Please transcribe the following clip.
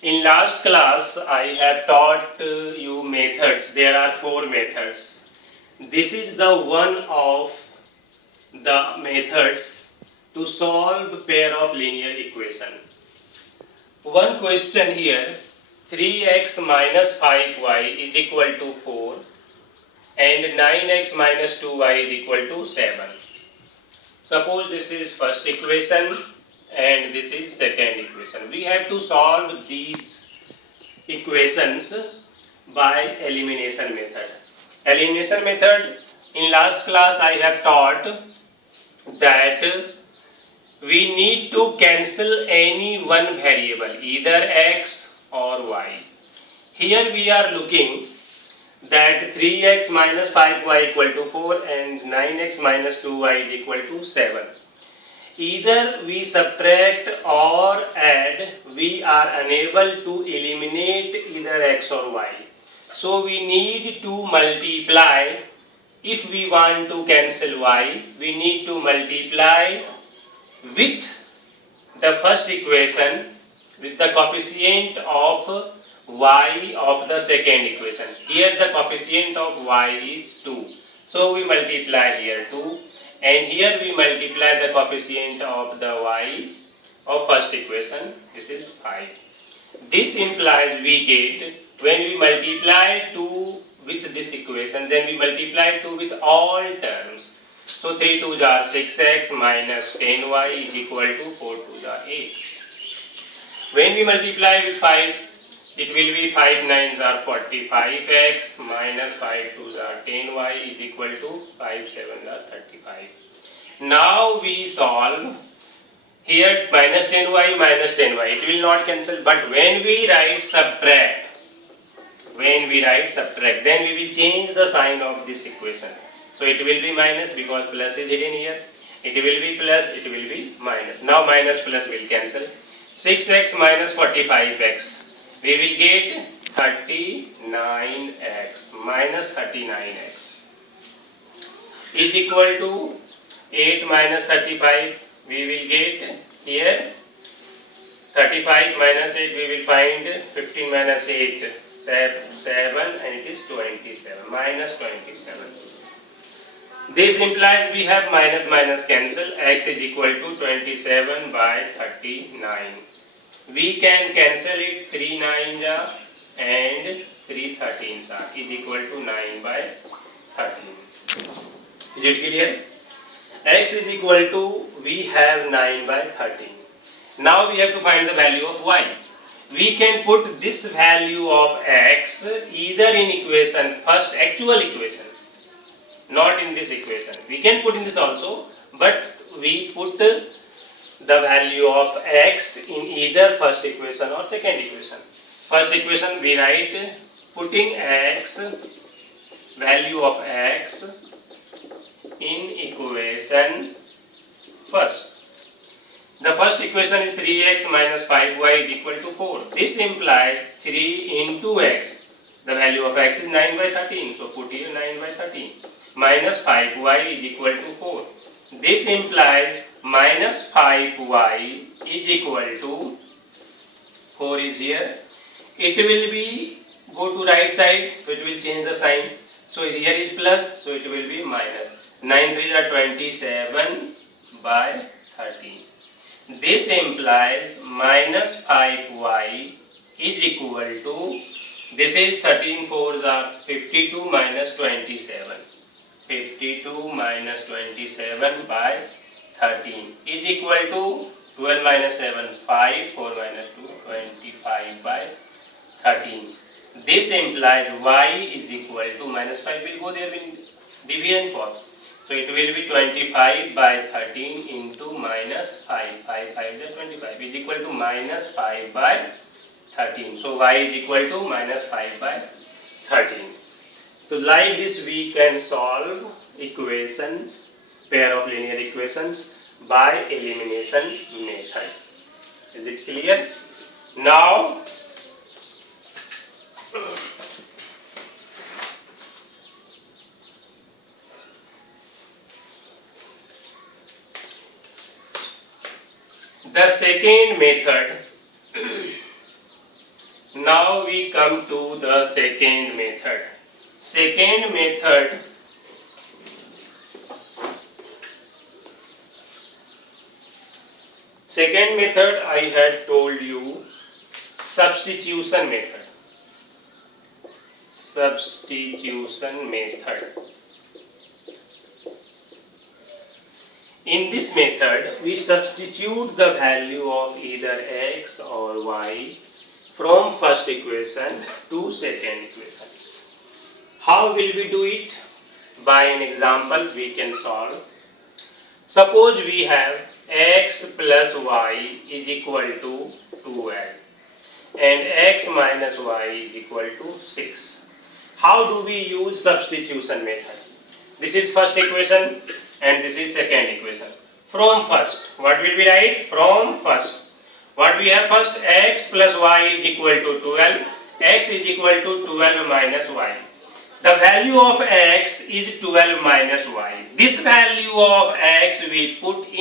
In last class, I have taught you methods. There are 4 methods. This is the one of the methods to solve pair of linear equation. One question here, 3x minus 5y is equal to 4 and 9x minus 2y is equal to 7. Suppose this is first equation and this is second equation. We have to solve these equations by elimination method. Elimination method, in last class I have taught that we need to cancel any one variable, either x or y. Here we are looking that 3x minus 5y equal to 4 and 9x minus 2y is equal to 7. Either we subtract or add, we are unable to eliminate either x or y. So we need to multiply. If we want to cancel y, we need to multiply with the first equation with the coefficient of y of the second equation. Here the coefficient of y is 2. So we multiply here 2 and here we multiply the coefficient of the y of first equation. This is 5. This implies we get, when we multiply 2 with this equation, then we multiply 2 with all terms. So 3 2s are 6x minus 10y is equal to 4 2s are 8. When we multiply with 5, it will be 5 9s are 45x minus 5 2s are 10y is equal to 5 7s are 35. Now we solve. Here minus 10y, it will not cancel, but when we write subtract, then we will change the sign of this equation. So it will be minus because plus is hidden here. It will be plus, it will be minus. Now minus plus will cancel. 6x minus 45x. We will get 39x minus 39x is equal to 8 minus 35. We will get here 35 minus 8, we will find 15 minus 8, 7 and it is 27, minus 27. This implies we have minus minus cancel, x is equal to 27 by 39. We can cancel it 3 9s and 3 13s is equal to 9 by 13. Is it clear? X is equal to, we have 9 by 13. Now we have to find the value of y. We can put this value of x either in equation, first actual equation, not in this equation. We can put in this also, but we put the value of x in either first equation or second equation. First equation we write putting x, value of x in equation first. The first equation is 3x minus 5y is equal to 4. This implies 3 into x. The value of x is 9 by 13. So put here 9 by 13. Minus 5y is equal to 4. This implies minus 5y is equal to 4 is here. It will be go to right side, so it will change the sign. So here is plus, so it will be minus. 9 3s are 27 by 13. This implies minus 5y is equal to, this is 13 4s are 52 minus 27. 52 minus 27 by 13 is equal to 12 minus 7, 5, 4 minus 2, 25 by 13. This implies y is equal to, minus 5 will go there in division form. So it will be 25 by 13 into minus 5, 5 is 25 is equal to minus 5 by 13. So y is equal to minus 5 by 13. So like this we can solve equations, pair of linear equations by elimination method. Is it clear? Now the second method Now we come to the second method. Second method, I had told you substitution method. Substitution method. In this method, we substitute the value of either x or y from first equation to second equation. How will we do it? By an example we can solve. Suppose we have x plus y is equal to 12 and x minus y is equal to 6. How do we use substitution method? This is first equation and this is second equation. From first, what will we write? From first, what we have first, x plus y is equal to 12, x is equal to 12 minus y. The value of x is 12 minus y. This value of x we put in